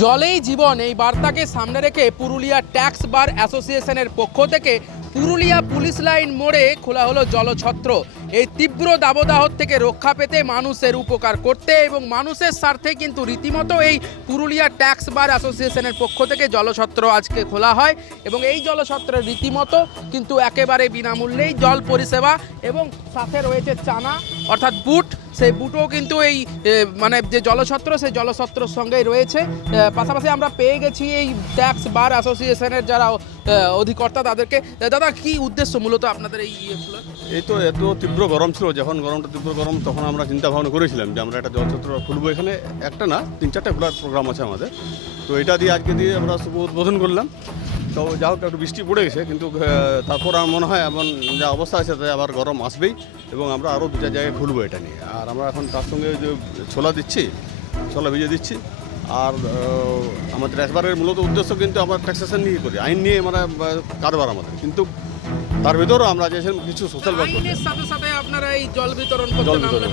জলেই জীবন, এই বার্তাকে সামনে রেখে পুরুলিয়া ট্যাক্স বার অ্যাসোসিয়েশনের পক্ষ থেকে পুরুলিয়া পুলিশ লাইন মোড়ে খোলা হলো জলছত্র। এই তীব্র দাবদাহ থেকে রক্ষা পেতে মানুষের উপকার করতে এবং মানুষের স্বার্থে কিন্তু রীতিমতো এই পুরুলিয়া ট্যাক্স বার অ্যাসোসিয়েশনের পক্ষ থেকে জলছত্র আজকে খোলা হয় এবং এই জলছত্রের রীতিমতো কিন্তু একেবারে বিনামূল্যেই জল পরিষেবা এবং সাথে রয়েছে চানা, অর্থাৎ বুট সেই বুটও কিন্তু এই মানে যে জলছত্র, সেই জলছত্রর সঙ্গেই রয়েছে। পাশাপাশি আমরা পেয়ে গেছি এই ট্যাক্স বার অ্যাসোসিয়েশনের যারা অধিকর্তা তাদেরকে। দাদা, কি উদ্দেশ্য মূলত আপনাদের এই ইয়েগুলো এই তো এত তীব্র গরম ছিল, যখন গরমটা তীব্র গরম, তখন আমরা চিন্তা ভাবনা করেছিলাম যে আমরা একটা জলছত্র খুলবো এখানে। একটা না, তিন চারটা প্রোগ্রাম আছে আমাদের। তো এটা দিয়ে আজকে দিয়ে আমরা শুভ উদ্বোধন করলাম। তো যা হোক একটু বৃষ্টি পড়ে গেছে কিন্তু তারপর আমার মনে হয় এমন যা অবস্থা আছে তাতে আবার গরম আসবেই এবং আমরা আরও দুটা জায়গায় খুলবো এটা নিয়ে। আর আমরা এখন তার সঙ্গে যে ছোলা দিচ্ছি ছোলা ভিজে দিচ্ছি। আর আমাদের একবারের মূলত উদ্দেশ্য কিন্তু আমরা ট্যাক্সেশন নিয়ে করি আইন নিয়ে আমরা কারবার আমাদের কিন্তু তার ভেতরেও আমরা যে কিছু সোশ্যাল ওয়ার্ক সাথে সাথে আপনারা এই জল বিতরণ জল বিতরণ।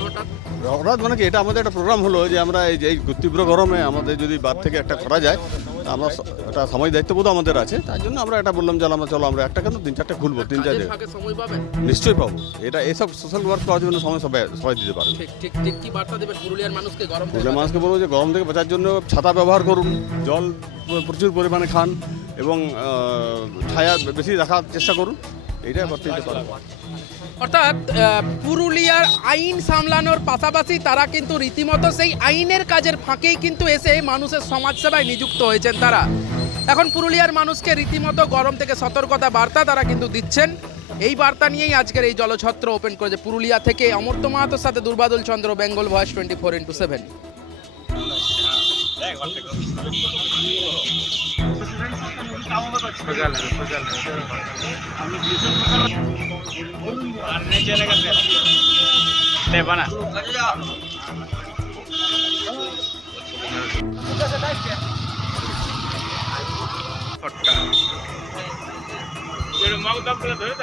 হঠাৎ? মানে কি এটা আমাদের একটা প্রোগ্রাম হলো যে আমরা এই যে তীব্র গরমে আমাদের যদি বার থেকে একটা করা যায় আমরা একটা সময় দায়িত্ববোধ আমাদের আছে তার জন্য আমরা এটা বললাম যে আমরা চলো আমরা একটা কেন তিন চারটা খুলবো তিন চার সময় পাবেন? নিশ্চয়ই পাবো। এটা এইসব সোশ্যাল ওয়ার্ক করার জন্য সময় সবাই সবাই দিতে পারবে। ঠিক ঠিক ঠিক কি বার্তা দেবেন পুরুলিয়ার মানুষকে গরম থেকে মানুষকে বলব যে গরম থেকে বাঁচার জন্য ছাতা ব্যবহার করুন জল প্রচুর পরিমাণে খান এবং ছায়া বেশি রাখার চেষ্টা করুন। এইটাই করতে পারব অর্থাৎ পুরুলিয়ার আইন সামলানোর পাশাপাশি তারা কিন্তু রীতিমতো সেই আইনের কাজের ফাঁকেই কিন্তু এসে মানুষের সমাজসেবায় নিযুক্ত হয়েছেন তারা। এখন পুরুলিয়ার মানুষকে রীতিমতো গরম থেকে সতর্কতা বার্তা তারা কিন্তু দিচ্ছেন। এই বার্তা নিয়েই আজকের এই জলছত্র ওপেন করেছে পুরুলিয়া থেকে অমর্ত্য মাহাতোর সাথে Durbadal Chandra, Bengal voice twenty four into seven. দেবানা মগ দম করে ধরে